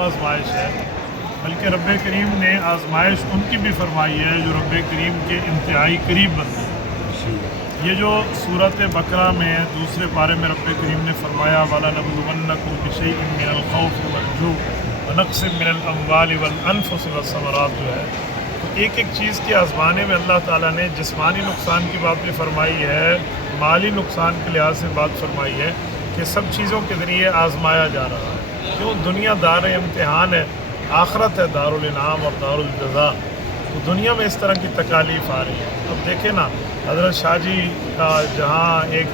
آزمائش ہے، بلکہ رب کریم نے آزمائش ان کی بھی فرمائی ہے جو رب کریم کے انتہائی قریب بندے ہیں۔ یہ جو صورت بقرہ میں دوسرے پارے میں رب کریم نے فرمایا وَلَنَبْلُوَنَّكُمْ بِشَيْءٍ مِّنَ الْخَوْفِ وَالْجُوعِ وَنَقْصٍ مِّنَ الْأَمْوَالِ وَالْأَنفُسِ وَالثَّمَرَاتِ جو ہے، تو ایک ایک چیز کے آزمانے میں اللہ تعالیٰ نے جسمانی نقصان کی بات بھی فرمائی ہے، مالی نقصان کے لحاظ سے بات فرمائی ہے کہ سب چیزوں کے ذریعے آزمایا جا رہا ہے۔ کیوں؟ دنیا دار امتحان ہے، آخرت ہے دار الانعام اور دار الجزا۔ تو دنیا میں اس طرح کی تکالیف آ رہی ہے۔ اب دیکھیں نا، حضرت شاہ جی کا جہاں ایک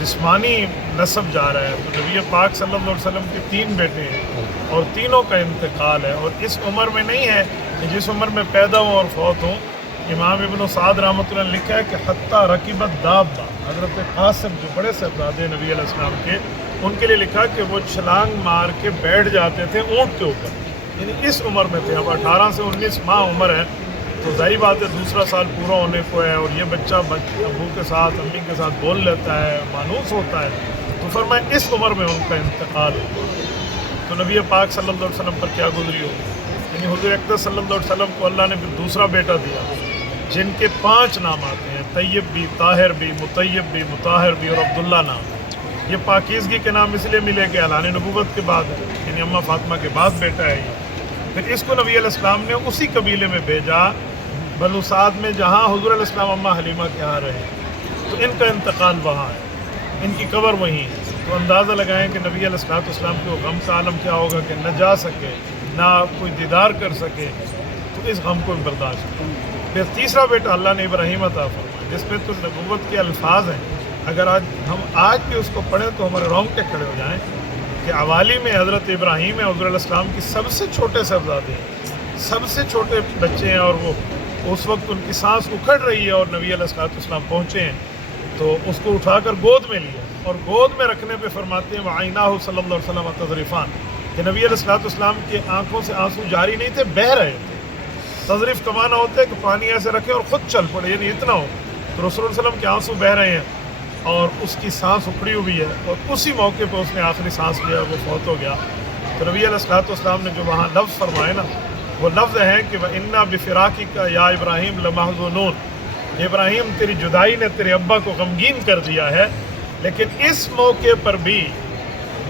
جسمانی نسب جا رہا ہے، تو نبی پاک صلی اللہ علیہ وسلم کے 3 بیٹے ہیں اور تینوں کا انتقال ہے، اور اس عمر میں نہیں ہے کہ جس عمر میں پیدا ہوں اور فوت ہوں۔ امام ابن سعد رحمۃ اللہ نے لکھا ہے کہ حتیٰ رکبت دابہ، حضرت قاسم جو بڑے صاحبزادے نبی علیہ السلام کے، ان کے لیے لکھا کہ وہ چھلانگ مار کے بیٹھ جاتے تھے اونٹ کے اوپر، یعنی اس عمر میں تھے۔ اب 18 سے 19 ماہ عمر ہے، تو ظاہر بات ہے دوسرا سال پورا ہونے کو ہے، اور یہ بچہ ابو کے ساتھ امی کے ساتھ بول لیتا ہے، مانوس ہوتا ہے، تو فرمایا اس عمر میں ان کا انتقال ہوا۔ تو نبی پاک صلی اللہ علیہ وسلم پر کیا گزری ہوگی؟ یعنی حضور اقدس صلی اللہ علیہ وسلم کو اللہ نے پھر دوسرا بیٹا دیا جن کے 5 نام آتے ہیں، طیب بھی، طاہر بھی، مطیب بھی، مطہر بھی، اور عبداللہ نام۔ یہ پاکیزگی کے نام اس لیے ملے کہ اعلان نبوت کے بعد ہے، یعنی اماں فاطمہ کے بعد بیٹا ہے یہ۔ پھر اس کو نبی علیہ السلام نے اسی قبیلے میں بھیجا، بنو سعد میں، جہاں حضور علیہ السلام اماں حلیمہ کے ہاں رہے، تو ان کا انتقال وہاں ہے، ان کی قبر وہیں ہے۔ تو اندازہ لگائیں کہ نبی علیہ السلام کے غم کا عالم کیا ہوگا کہ نہ جا سکے، نہ کوئی دیدار کر سکے، تو اس غم کو برداشت کریں۔ پھر تیسرا بیٹا اللہ نے ابراہیم عطا فرمایا، جس میں تو نبوت کے الفاظ ہیں، اگر ہم آج بھی اس کو پڑھیں تو ہمارے رونگٹے کھڑے ہو جائیں کہ حوالی میں حضرت ابراہیم ہے، حضور علیہ السلام کی سب سے چھوٹے صاحبزادے ہیں، سب سے چھوٹے بچے ہیں، اور وہ اس وقت ان کی سانس اکھڑ رہی ہے اور نبی علیہ السلام پہنچے ہیں، تو اس کو اٹھا کر گود میں لیا، اور گود میں رکھنے پہ فرماتے ہیں وَعَيْنَاهُ صلی اللہ علیہ وسلم تذرفان، کہ نبی علیہ السلام کی آنکھوں سے آنسو جاری نہیں تھے، بہہ رہے تھے۔ تذریف کا معنی ہوتا ہے کہ پانی ایسے رکھے اور خود چل پڑے، یعنی اتنا ہو، تو رسول اللہ علیہ وسلم کے آنسو بہہ رہے ہیں اور اس کی سانس اکھڑی ہوئی ہے، اور اسی موقع پہ اس نے آخری سانس لیا، وہ فوت ہو گیا۔ تو نبی علیہ السلام نے جو وہاں لفظ فرمائے نا، وہ لفظ ہیں کہ وَإِنَّا بِفِرَاقِكَ يَا إِبْرَاهِيمُ لَمَحْزُونُونَ، ابراہیم تیری جدائی نے تیرے ابا کو غمگین کر دیا ہے، لیکن اس موقع پر بھی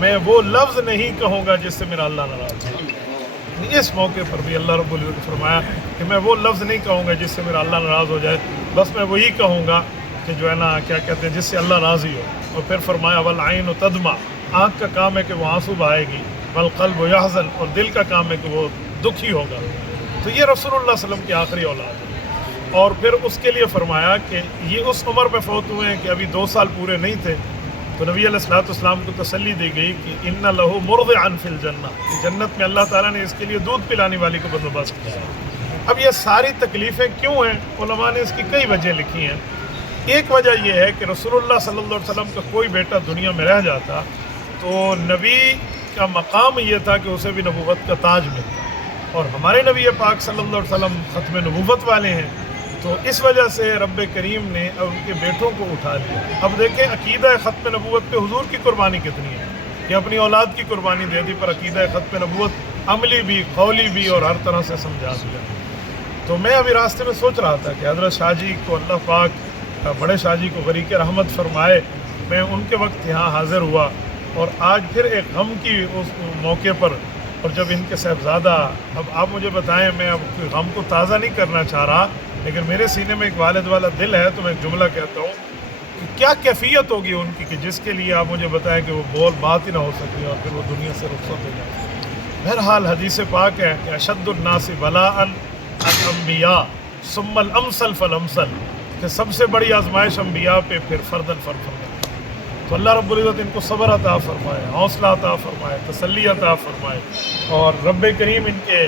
میں وہ لفظ نہیں کہوں گا جس سے میرا اللہ ناراض ہے۔ اس موقع پر بھی اللہ رب العزت نے فرمایا کہ میں وہ لفظ نہیں کہوں گا جس سے میرا اللہ ناراض ہو جائے، بس میں وہی کہوں گا کہ جو ہے نا کیا کہتے ہیں جس سے اللہ راضی ہو۔ اور پھر فرمایا وَالْعَيْنُ تَدْمَعُ، آنکھ کا کام ہے کہ وہ آنسو بہائے گی، وَالْقَلْبُ يَحْزَنُ، اور دل کا کام ہے کہ وہ دکھی ہوگا۔ تو یہ رسول اللہ صلی اللہ علیہ وسلم کی آخری اولاد ہے، اور پھر اس کے لیے فرمایا کہ یہ اس عمر میں فوت ہوئے ہیں کہ ابھی 2 سال پورے نہیں تھے، تو نبی علیہ السلام کو تسلی دی گئی کہ ان لہو مرضعن فی الجنہ، جنت میں اللہ تعالیٰ نے اس کے لیے دودھ پلانے والی کو بندوبست کیا ہے۔ اب یہ ساری تکلیفیں کیوں ہیں؟ علماء نے اس کی کئی وجہ لکھی ہیں۔ ایک وجہ یہ ہے کہ رسول اللہ صلی اللہ علیہ وسلم کا کوئی بیٹا دنیا میں رہ جاتا تو نبی کا مقام یہ تھا کہ اسے بھی نبوت کا تاج ملتا، اور ہمارے نبی پاک صلی اللہ علیہ وسلم ختم نبوت والے ہیں، تو اس وجہ سے رب کریم نے ان کے بیٹوں کو اٹھا لیا۔ اب دیکھیں عقیدہ ختم نبوت پہ حضور کی قربانی کتنی ہے، کہ اپنی اولاد کی قربانی دے دی، پر عقیدہ ختم نبوت عملی بھی، قولی بھی، اور ہر طرح سے سمجھا دیا۔ تو میں ابھی راستے میں سوچ رہا تھا کہ حضرت شاہ جی کو اللہ پاک بڑے شاہ جی کو غریق رحمت فرمائے، میں ان کے وقت یہاں حاضر ہوا، اور آج پھر ایک غم کی اس موقع پر، اور جب ان کے صاحبزادہ، اب آپ مجھے بتائیں، میں اب غم کو تازہ نہیں کرنا چاہ رہا، لیکن میرے سینے میں ایک والد والا دل ہے، تو میں ایک جملہ کہتا ہوں کہ کیا کیفیت ہوگی ان کی کہ جس کے لیے آپ مجھے بتائیں کہ وہ بات ہی نہ ہو سکی اور پھر وہ دنیا سے رخصت ہو جائے۔ بہرحال حدیث پاک ہے کہ اشد الناس بلاء الانبیاء ثم الامثل فالامثل، کہ سب سے بڑی آزمائش انبیاء پہ، پھر فرداً فرد۔ تو اللہ رب العزت ان کو صبر عطا فرمائے، حوصلہ عطا فرمائے، تسلی عطا فرمائے، اور رب کریم ان کے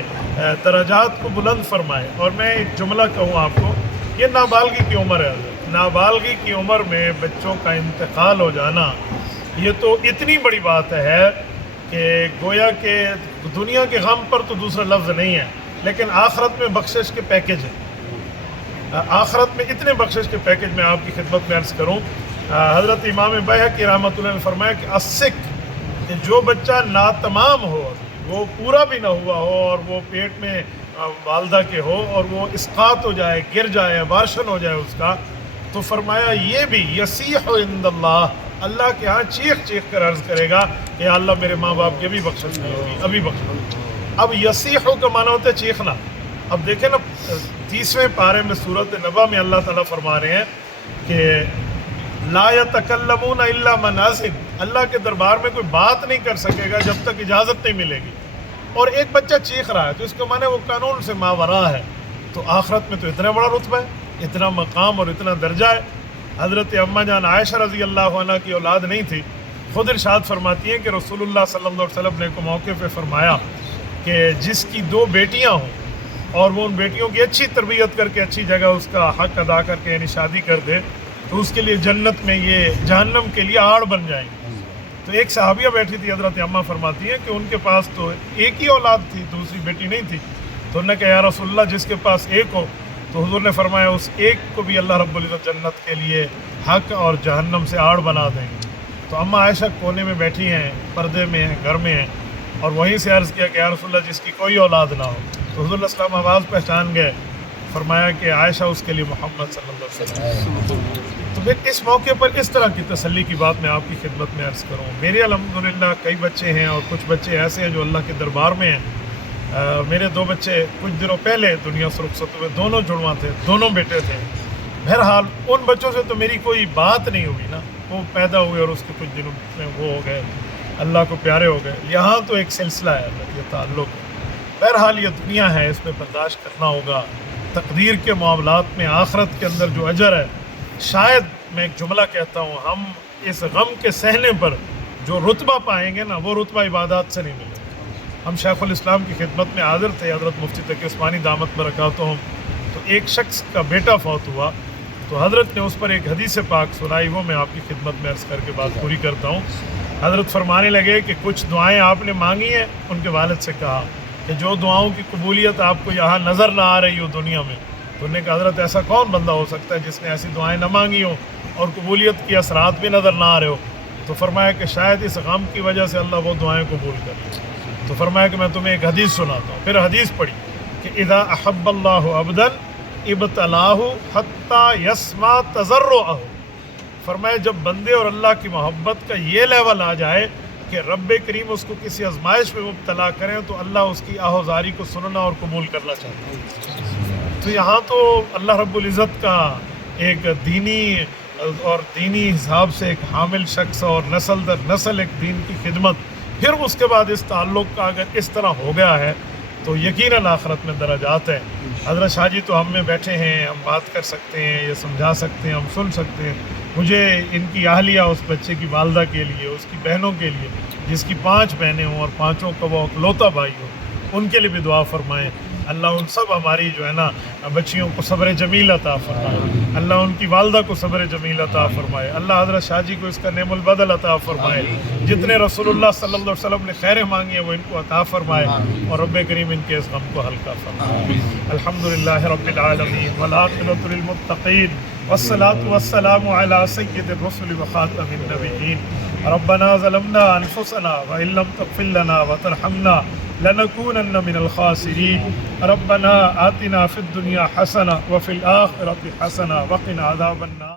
درجات کو بلند فرمائے۔ اور میں ایک جملہ کہوں آپ کو، یہ نابالغی کی عمر ہے، نابالغی کی عمر میں بچوں کا انتقال ہو جانا، یہ تو اتنی بڑی بات ہے کہ گویا کہ دنیا کے غم پر تو دوسرا لفظ نہیں ہے، لیکن آخرت میں بخشش کے پیکج ہیں۔ آخرت میں اتنے بخشش کے پیکج میں آپ کی خدمت میں عرض کروں، حضرت امام بیہقی رحمۃ اللہ نے فرمایا کہ السک، کہ جو بچہ ناتمام ہو، وہ پورا بھی نہ ہوا ہو اور وہ پیٹ میں والدہ کے ہو اور وہ اسقاط ہو جائے، گر جائے، ابارشن ہو جائے اس کا، تو فرمایا یہ بھی یصیح عند اللہ، اللہ کے ہاں چیخ چیخ کر عرض کرے گا کہ اللہ میرے ماں باپ کی ابھی بخشش نہیں ہوگی، ابھی بخشش۔ اب یصیح کا معنی ہوتا ہے چیخنا۔ اب دیکھیں نا 30ویں پارے میں سورۃ نبا میں اللہ تعالیٰ فرما رہے ہیں کہ لا یتکلمون الا من اذن، اللہ کے دربار میں کوئی بات نہیں کر سکے گا جب تک اجازت نہیں ملے گی۔ اور ایک بچہ چیخ رہا ہے تو اس کو مانے وہ قانون سے ماوراء ہے، تو آخرت میں تو اتنا بڑا رتبہ ہے، اتنا مقام اور اتنا درجہ ہے۔ حضرت اماں جان عائشہ رضی اللہ عنہ کی اولاد نہیں تھی، خود ارشاد فرماتی ہیں کہ رسول اللہ صلی اللہ علیہ وسلم نے ایک موقع پہ فرمایا کہ جس کی 2 بیٹیاں ہوں اور وہ ان بیٹیوں کی اچھی تربیت کر کے اچھی جگہ اس کا حق ادا کر کے یعنی شادی کر دے تو اس کے لیے جنت میں یہ جہنم کے لیے آڑ بن جائیں گے۔ تو ایک صحابیہ بیٹھی تھی، حضرت اماں فرماتی ہیں کہ ان کے پاس تو ایک ہی اولاد تھی، دوسری بیٹی نہیں تھی، تو انہوں نے کہا یا رسول اللہ جس کے پاس ایک ہو، تو حضور نے فرمایا اس ایک کو بھی اللہ رب العزت جنت کے لیے حق اور جہنم سے آڑ بنا دیں گے۔ تو اماں عائشہ کونے میں بیٹھی ہیں، پردے میں ہیں، گھر میں ہیں، اور وہیں سے عرض کیا کہ یا رسول اللہ جس کی کوئی اولاد نہ ہو، تو حضور علیہ السلام آواز پہچان گئے، فرمایا کہ عائشہ اس کے لیے محمد صلی اللہ علیہ وسلم۔ تو پھر اس موقع پر اس طرح کی تسلی کی بات میں آپ کی خدمت میں عرض کروں، میرے الحمدللہ کئی بچے ہیں اور کچھ بچے ایسے ہیں جو اللہ کے دربار میں ہیں۔ میرے 2 بچے کچھ دنوں پہلے دنیا سے رخصت ہوئے، دونوں جڑواں تھے، دونوں بیٹے تھے۔ بہرحال ان بچوں سے تو میری کوئی بات نہیں ہوئی نا، وہ پیدا ہوئے اور اس کے کچھ دنوں میں وہ ہو گئے، اللہ کو پیارے ہو گئے۔ یہاں تو ایک سلسلہ ہے، یہ تعلق۔ بہرحال یہ دنیا ہے، اس میں برداشت کرنا ہوگا۔ تقدیر کے معاملات میں آخرت کے اندر جو اجر ہے، شاید میں ایک جملہ کہتا ہوں، ہم اس غم کے سہنے پر جو رتبہ پائیں گے نا، وہ رتبہ عبادات سے نہیں ملے گا۔ ہم شیخ الاسلام کی خدمت میں حاضر تھے، حضرت مفتی تقی عثمانی دامت برکاتہم، تو ایک شخص کا بیٹا فوت ہوا، تو حضرت نے اس پر ایک حدیث پاک سنائی، وہ میں آپ کی خدمت میں عرض کر کے بات پوری کرتا ہوں۔ حضرت فرمانے لگے کہ کچھ دعائیں آپ نے مانگی ہیں، ان کے والد سے کہا کہ جو دعاؤں کی قبولیت آپ کو یہاں نظر نہ آ رہی ہو دنیا میں، تو انہوں نے کہا حضرت ایسا کون بندہ ہو سکتا ہے جس نے ایسی دعائیں نہ مانگی ہوں اور قبولیت کی اثرات بھی نظر نہ آ رہے ہو؟ تو فرمایا کہ شاید اس غم کی وجہ سے اللہ وہ دعائیں قبول کر لے۔ تو فرمایا کہ میں تمہیں ایک حدیث سناتا ہوں۔ پھر حدیث پڑھی کہ اذا احب اللہ عبدا ابتلاہ حتی یسمع تضرعہ، فرمایا جب بندے اور اللہ کی محبت کا یہ لیول آ جائے کہ رب کریم اس کو کسی آزمائش میں مبتلا کریں تو اللہ اس کی آہوزاری کو سننا اور قبول کرنا چاہتا ہے۔ تو یہاں تو اللہ رب العزت کا ایک دینی حساب سے ایک حامل شخص اور نسل در نسل ایک دین کی خدمت، پھر اس کے بعد اس تعلق کا اگر اس طرح ہو گیا ہے تو یقیناً آخرت میں درجات ہیں۔ حضرت شاہ جی تو ہم میں بیٹھے ہیں، ہم بات کر سکتے ہیں، یہ سمجھا سکتے ہیں، ہم سن سکتے ہیں۔ مجھے ان کی اہلیہ، اس بچے کی والدہ کے لیے، اس کی بہنوں کے لیے جس کی 5 بہنیں ہوں اور 5 کا وہ اکلوتا بھائی ہو، ان کے لیے بھی دعا فرمائیں۔ اللہ ان سب ہماری جو ہے نا بچیوں کو صبر جمیل عطا فرمائے، اللہ ان کی والدہ کو صبر جمیل عطا فرمائے، اللہ حضرت شاہ جی کو اس کا نعم البدل عطا فرمائے، جتنے رسول اللہ صلی اللہ علیہ وسلم نے خیریں مانگی ہیں وہ ان کو عطا فرمائے، اور رب کریم ان کے اس غم کو ہلکا فرمائے۔ الحمدللہ رب العالمین والعاقبۃ للمتقین والصلاة والسلام علی سید الرسل وخاتم النبیین۔ ربنا ظلمنا انفسنا وان لم تغفر لنا وترحمنا لنكونن من الخاسرین۔ ربنا آتنا فی الدنیا حسنہ وفی الآخرۃ حسنہ وقنا عذاب النار۔